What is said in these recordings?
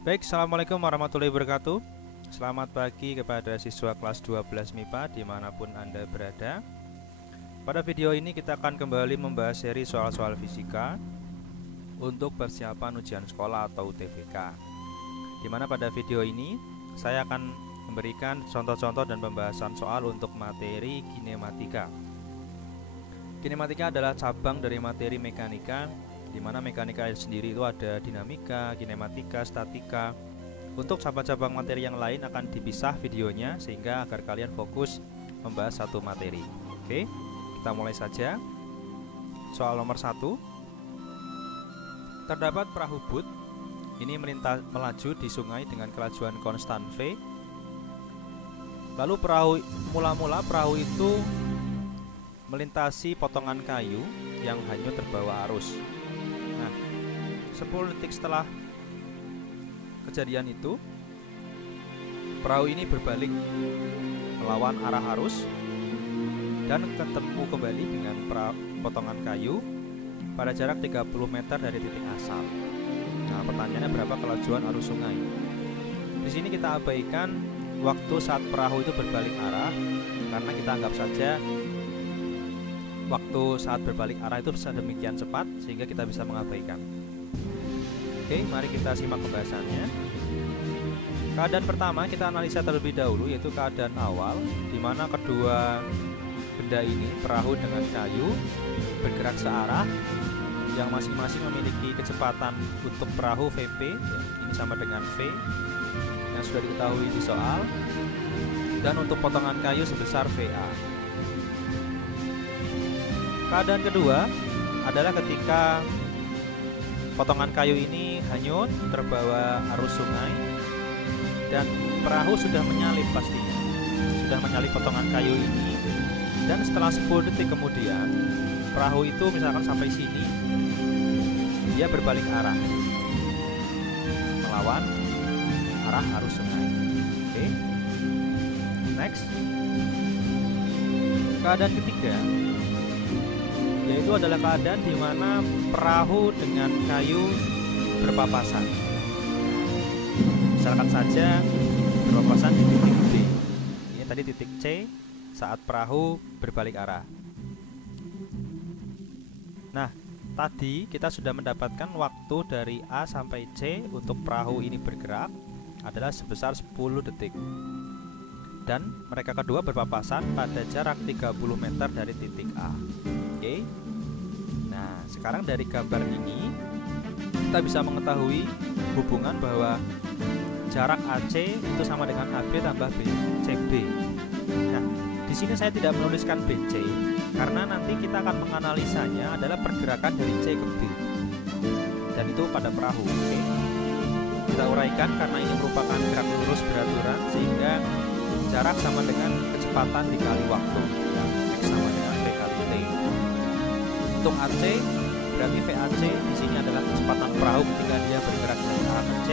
Baik, Assalamualaikum warahmatullahi wabarakatuh. Selamat pagi kepada siswa kelas 12 MIPA dimanapun Anda berada. Pada video ini kita akan kembali membahas seri soal-soal fisika untuk persiapan ujian sekolah atau UTBK. Dimana pada video ini saya akan memberikan contoh-contoh dan pembahasan soal untuk materi kinematika. Kinematika adalah cabang dari materi mekanika, di mana mekanika sendiri itu ada dinamika, kinematika, statika. Untuk cabang-cabang materi yang lain akan dipisah videonya sehingga agar kalian fokus membahas satu materi. Oke, kita mulai saja. Soal nomor 1. Terdapat perahu boot. Ini melaju di sungai dengan kelajuan konstan V. Lalu mula-mula perahu itu melintasi potongan kayu yang hanyut terbawa arus. 10 detik setelah kejadian itu, perahu ini berbalik melawan arah arus dan ketemu kembali dengan potongan kayu pada jarak 30 meter dari titik asal. Nah, pertanyaannya berapa kelajuan arus sungai? Di sini kita abaikan waktu saat perahu itu berbalik arah karena kita anggap saja waktu saat berbalik arah itu sedemikian cepat sehingga kita bisa mengabaikan. Oke, mari kita simak pembahasannya. Keadaan pertama kita analisa terlebih dahulu, yaitu keadaan awal, di mana kedua benda ini, perahu dengan kayu, bergerak searah, yang masing-masing memiliki kecepatan untuk perahu Vp, ini sama dengan V, yang sudah diketahui di soal, dan untuk potongan kayu sebesar Va. Keadaan kedua adalah ketika potongan kayu ini hanyut terbawa arus sungai dan perahu sudah menyalip pastinya. Sudah menyalip potongan kayu ini dan setelah 10 detik kemudian perahu itu misalkan sampai sini, dia berbalik arah melawan arah arus sungai. Oke. Next. Keadaan ketiga yaitu adalah keadaan di mana perahu dengan kayu berpapasan. Misalkan saja berpapasan di titik B. Ini tadi titik C saat perahu berbalik arah. Nah, tadi kita sudah mendapatkan waktu dari A sampai C untuk perahu ini bergerak adalah sebesar 10 detik. Dan mereka kedua berpapasan pada jarak 30 meter dari titik A. Oke. Nah, sekarang dari gambar ini kita bisa mengetahui hubungan bahwa jarak AC itu sama dengan AB tambah CB. Nah, di sini saya tidak menuliskan BC karena nanti kita akan menganalisanya adalah pergerakan dari C ke B. Dan itu pada perahu. Oke. Kita uraikan karena ini merupakan gerak lurus beraturan sehingga jarak sama dengan kecepatan dikali waktu. X sama dengan V kali T. Untuk AC berarti VAC di sini adalah kecepatan perahu ketika dia bergerak dari A ke C,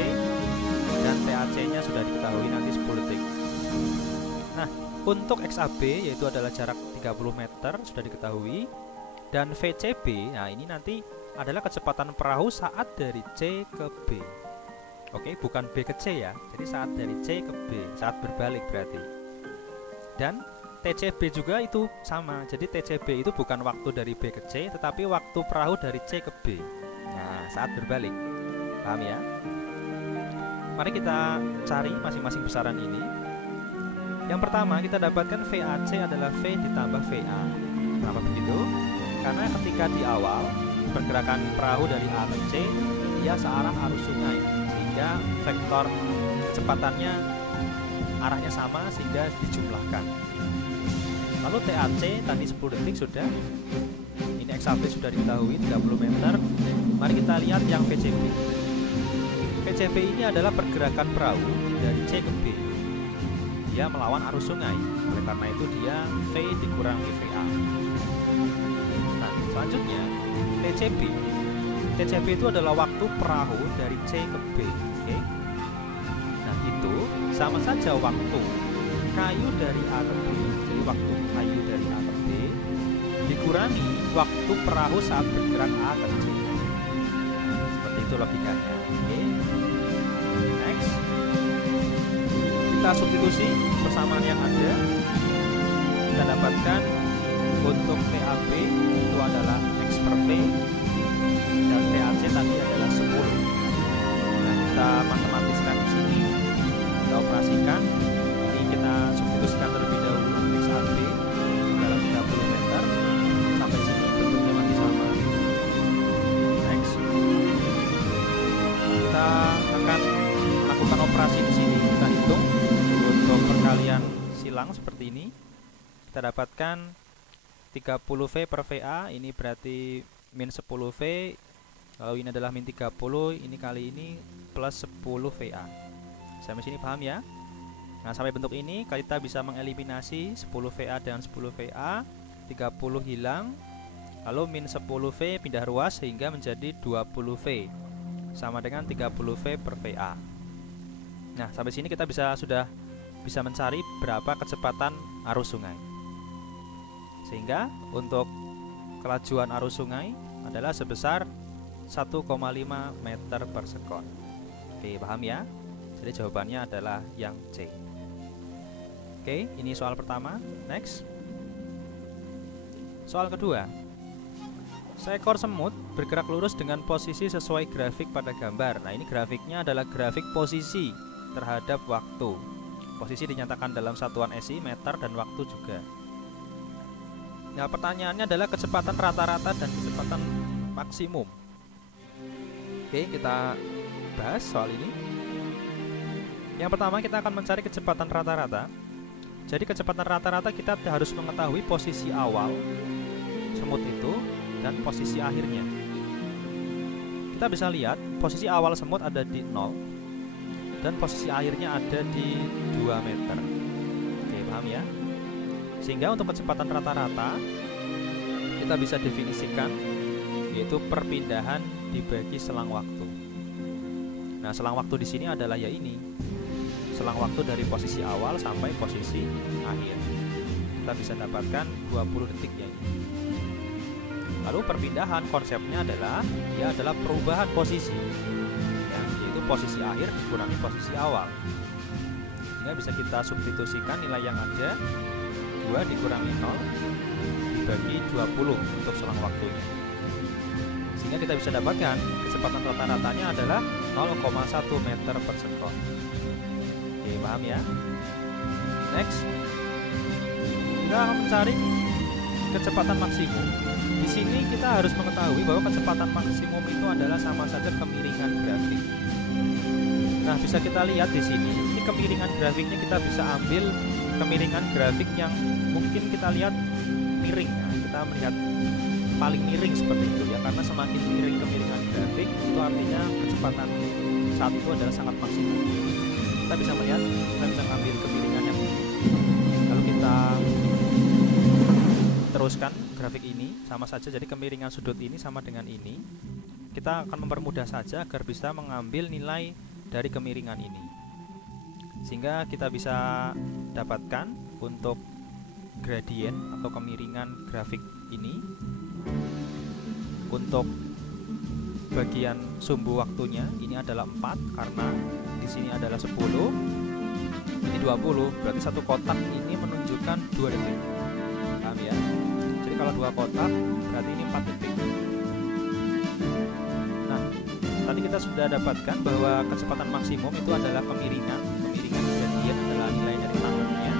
dan TAC-nya sudah diketahui nanti 10 detik. Nah, untuk XAB yaitu adalah jarak 30 meter sudah diketahui, dan VCB, nah ini nanti adalah kecepatan perahu saat dari C ke B. Oke, bukan B ke C ya. Jadi saat dari C ke B, saat berbalik berarti. Dan TCB juga itu sama. Jadi TCB itu bukan waktu dari B ke C, tetapi waktu perahu dari C ke B. Nah, saat berbalik. Paham ya? Mari kita cari masing-masing besaran ini. Yang pertama kita dapatkan VAC adalah V ditambah VA. Kenapa begitu? Karena ketika di awal pergerakan perahu dari A ke C, dia searah arus sungai, sehingga vektor kecepatannya arahnya sama sehingga dijumlahkan. Lalu TAC tadi 10 detik sudah. Ini XAB sudah diketahui 30 meter. Mari kita lihat yang VCB. VCB ini adalah pergerakan perahu dari C ke B. Dia melawan arus sungai. Oleh karena itu dia V dikurangi VA. Nah, selanjutnya TCB. TCB itu adalah waktu perahu dari C ke B. Oke. Nah, itu sama saja waktu kayu dari A ke B. Jadi waktu kayu dari A ke B dikurangi waktu perahu saat bergerak A ke C. Seperti itu logikanya. Oke. kita substitusi persamaan yang ada, kita dapatkan untuk TAB itu adalah X per V dan TAC tadi adalah 10. Nah, kita matematiskan di sini, kita operasikan. Ini kita substitusikan terlebih dahulu. XAB adalah 30 meter. Sampai sini bentuknya masih sama. Next. Kita akan melakukan operasi di sini. Kita hitung untuk perkalian silang seperti ini. Kita dapatkan 30 V per VA, ini berarti min 10 V, lalu ini adalah min 30, ini kali ini plus 10 VA. Sampai sini paham ya? Nah, sampai bentuk ini kita bisa mengeliminasi 10 VA dengan 10 VA, 30 hilang, lalu min 10 V pindah ruas sehingga menjadi 20 V, sama dengan 30 V per VA. Nah, sampai sini kita sudah bisa mencari berapa kecepatan arus sungai. Sehingga untuk kelajuan arus sungai adalah sebesar 1,5 meter per sekon. Oke, paham ya? Jadi jawabannya adalah yang C. Oke, ini soal pertama. Next. Soal kedua. Seekor semut bergerak lurus dengan posisi sesuai grafik pada gambar. Nah, ini grafiknya adalah grafik posisi terhadap waktu. Posisi dinyatakan dalam satuan SI, meter, dan waktu juga. Nah, pertanyaannya adalah kecepatan rata-rata dan kecepatan maksimum. Oke, kita bahas soal ini. Yang pertama, kita akan mencari kecepatan rata-rata. Jadi kecepatan rata-rata kita harus mengetahui posisi awal semut itu dan posisi akhirnya. Kita bisa lihat posisi awal semut ada di 0 dan posisi akhirnya ada di 2 meter. Oke, paham ya? Sehingga untuk kecepatan rata-rata kita bisa definisikan yaitu perpindahan dibagi selang waktu. Nah, selang waktu di sini adalah ya ini. Selang waktu dari posisi awal sampai posisi akhir. Kita bisa dapatkan 20 detik ya ini. Lalu perpindahan konsepnya adalah dia adalah perubahan posisi. Ya, yaitu posisi akhir dikurangi posisi awal. Sehingga bisa kita substitusikan nilai yang ada 2 dikurangi 0 dibagi 20 untuk selang waktunya, sehingga kita bisa dapatkan kecepatan rata-ratanya adalah 0,1 meter per sekon. Oke, paham ya? Next, kita akan mencari kecepatan maksimum. Di sini kita harus mengetahui bahwa kecepatan maksimum itu adalah sama saja kemiringan grafik. Nah, bisa kita lihat di sini, ini kemiringan grafiknya kita bisa ambil kemiringan grafik yang mungkin kita lihat miring. Nah, kita melihat paling miring seperti itu ya, karena semakin miring kemiringan grafik itu artinya kecepatan saat itu adalah sangat maksimum. Kita bisa melihat, kita bisa ambil kemiringan yang ini, lalu kita teruskan grafik ini sama saja, jadi kemiringan sudut ini sama dengan ini. Kita akan mempermudah saja agar bisa mengambil nilai dari kemiringan ini, sehingga kita bisa dapatkan untuk gradien atau kemiringan grafik ini. Untuk bagian sumbu waktunya ini adalah 4 karena di sini adalah 10, ini 20, berarti satu kotak ini menunjukkan 2 detik. Paham ya? Jadi kalau 2 kotak berarti ini 4 detik. Nah, tadi kita sudah dapatkan bahwa kecepatan maksimum itu adalah kemiringan gradien adalah nilai dari tangannya.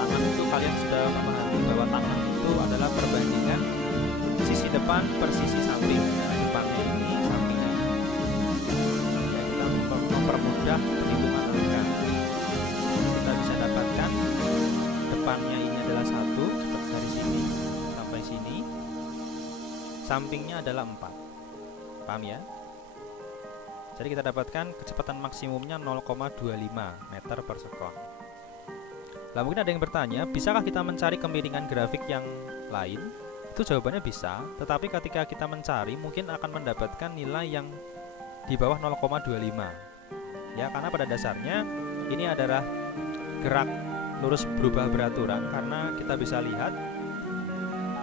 Tangan itu kalian sudah memahami bahwa tangan itu adalah perbandingan sisi depan per sisi samping. Nah, depannya ini, sampingnya ini. Ya, kita mempermudah perhitungan angka. Kita bisa dapatkan depannya ini adalah 1 seperti dari sini sampai sini. Sampingnya adalah 4. Paham ya? Jadi kita dapatkan kecepatan maksimumnya 0,25 meter per sekon. Nah, mungkin ada yang bertanya, bisakah kita mencari kemiringan grafik yang lain? Itu jawabannya bisa, tetapi ketika kita mencari mungkin akan mendapatkan nilai yang di bawah 0,25. Ya, karena pada dasarnya ini adalah gerak lurus berubah beraturan, karena kita bisa lihat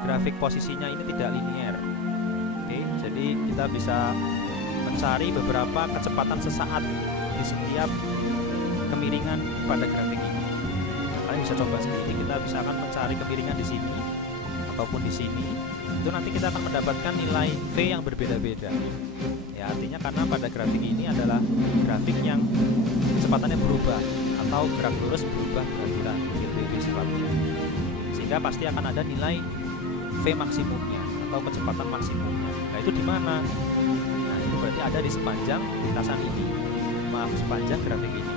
grafik posisinya ini tidak linier. Oke, jadi kita bisa mencari beberapa kecepatan sesaat di setiap kemiringan pada grafik ini. Kalian bisa coba sendiri, kita bisa akan mencari kemiringan di sini ataupun di sini. Itu nanti kita akan mendapatkan nilai V yang berbeda-beda. Ya, artinya karena pada grafik ini adalah grafik yang kecepatannya berubah atau gerak lurus berubah bulan gitu sifatnya. Sehingga pasti akan ada nilai V maksimumnya atau kecepatan maksimumnya. Nah, itu di mana? Nah, itu berarti ada di sepanjang lintasan ini. Maaf, sepanjang grafik ini.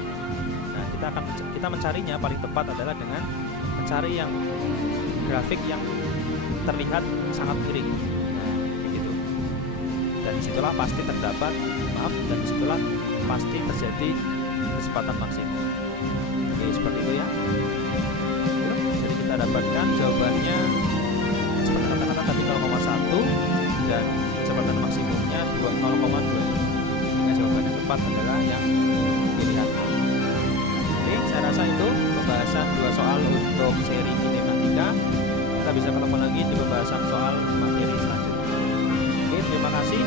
Nah, kita mencarinya paling tepat adalah dengan mencari yang grafik yang terlihat sangat miring. Nah, gitu. Dan disitulah pasti terdapat, dan disitulah pasti terjadi kecepatan maksimum. Oke, seperti itu ya. Jadi kita dapatkan jawabannya kecepatan kata-kata tadi 0,1 dan kecepatan maksimumnya 0,2. Nah, jawaban yang tepat adalah yang pilihan A. Oke, saya rasa itu pembahasan 2 soal untuk seri kinematika. Kita bisa ketemu lagi di pembahasan soal materi selanjutnya. Oke, terima kasih.